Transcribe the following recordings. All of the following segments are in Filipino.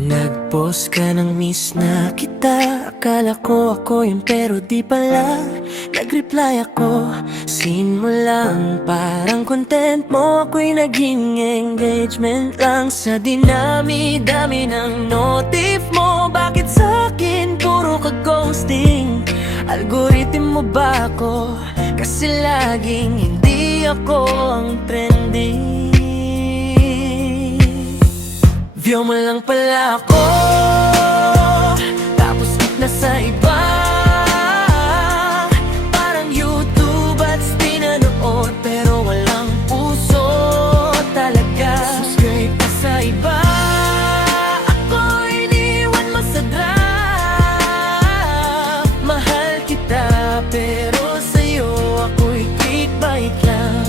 Nag-post ka ng miss na kita. Akala ko ako yun pero di pala. Nag-reply ako, scene mo lang. Parang content mo, ako'y naging engagement lang. Sa dinami-dami ng notif mo, bakit sa'kin puro ka ghosting? Algorithm mo ba ako? Kasi laging hindi ako ang trending. View mo lang pala ako, tapos nasa iba. Parang YouTube ads pinanood, pero walang puso talaga. Subscribe ka sa iba, ako iniwan mo sa draft. Mahal kita, pero sa'yo ako'y clickbait lang.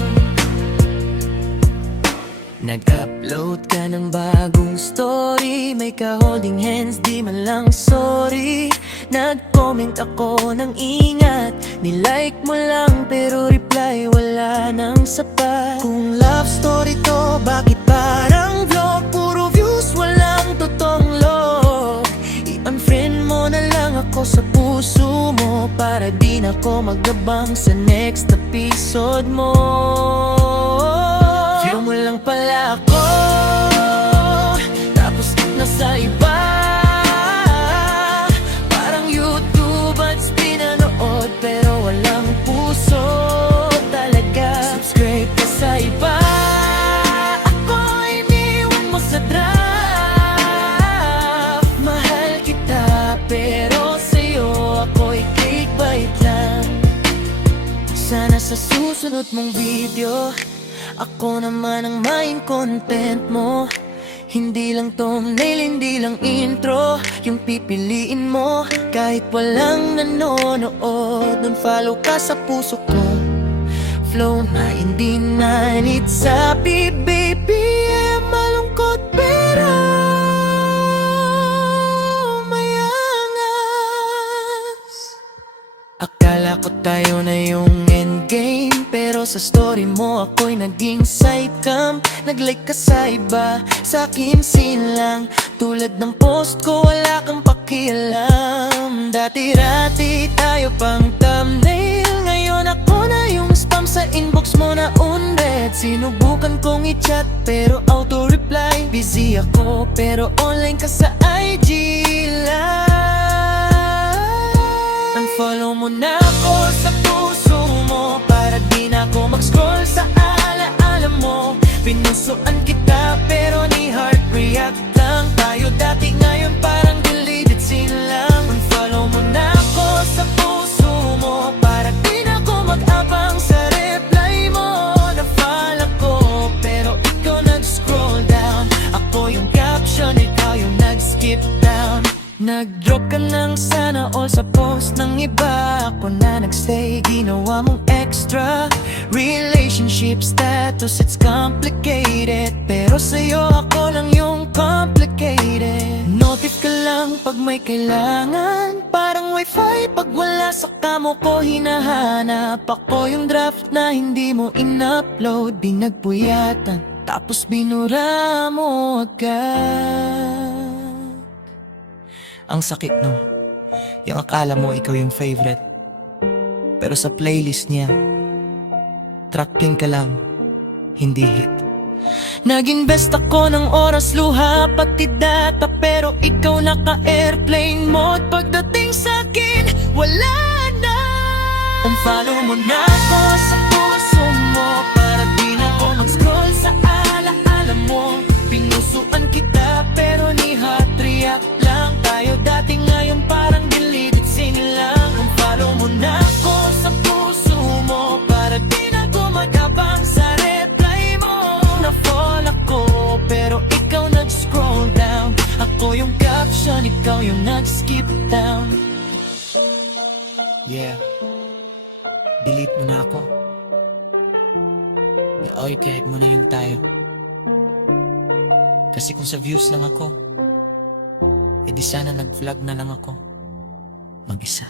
Nag-upload ka ng bagong story, may ka-holding hands, di man lang sorry. Nag-comment ako ng ingat, nilike mo lang pero reply wala nang sapat. Kung love story to, bakit parang vlog? Puro views, walang totoong log. I-unfriend mo na lang ako sa puso mo, para di na ako magabang sa next episode mo. View mo lang pala ako, tapos nasa iba. Parang YouTube ads pinanood, pero walang puso talaga. Subscribe ka sa iba, ako iniwan mo sa draft. Mahal kita, pero sa'yo ako'y clickbait lang. Sana sa susunod mong video, ako naman ang main content mo. Hindi lang thumbnail, hindi lang intro yung pipiliin mo. Kahit walang nanonood, unfollow ka sa puso ko. Flow na hindi nanit sa BBM. Malungkot pero mayangas. Akala ko tayo na yung endgame, pero sa story mo ako'y naging sidecam. Nag-like ka sa iba, sa'kin scene lang. Tulad ng post ko, wala kang pakialam. Dati-rati tayo pang thumbnail, ngayon ako na yung spam sa inbox mo na unread. Sinubukan kong i-chat pero auto-reply. Busy ako pero online ka sa IG live. Unfollow mo na ako sa puso mo, para di na ako mag-scroll sa alaala mo. Pinusuan kita pero ni heart react lang tayo. Dati ngayon parang deleted scene lang. Unfollow mo na ako sa puso mo, para di na ako mag-abang sa reply mo. Na-follow ko pero ikaw nag-scroll down. Ako yung caption, ikaw yung nag-skip down. Nag-drop ka ng sana all sa post ng iba. Ako na nagstay, ginawa mong extra. Relationship status, it's complicated, pero sa'yo ako lang yung complicated. Notif ka lang pag may kailangan, parang wifi pag wala sa kamo ko hinahanap. Ako yung draft na hindi mo in-upload, di nagpuyatan, tapos binura mo agad. Ang sakit no, yung akala mo ikaw yung favorite, pero sa playlist niya, track king ka lang, hindi hit. Nag-invest ako ng oras, luha, pati data, pero ikaw naka-airplane mode. Pagdating sa'kin, wala na. Unfollow mo na ako sa puso mo, para di na ako mag-scroll sa alaala mo. Pinusuan kita pero ni hot react lang tayo. Dati ngayon parang deleted scene lang. Unfollow mo na ako sa puso mo, para di na ako mag-abang sa reply mo. Na-fall ako pero ikaw nag-scroll down. Ako yung caption, ikaw yung nag-skip down. Yeah, delete mo na ako. I-archive mo na yung tayo. Kasi kung sa views lang ako, edi sana nag-vlog na lang ako mag-isa.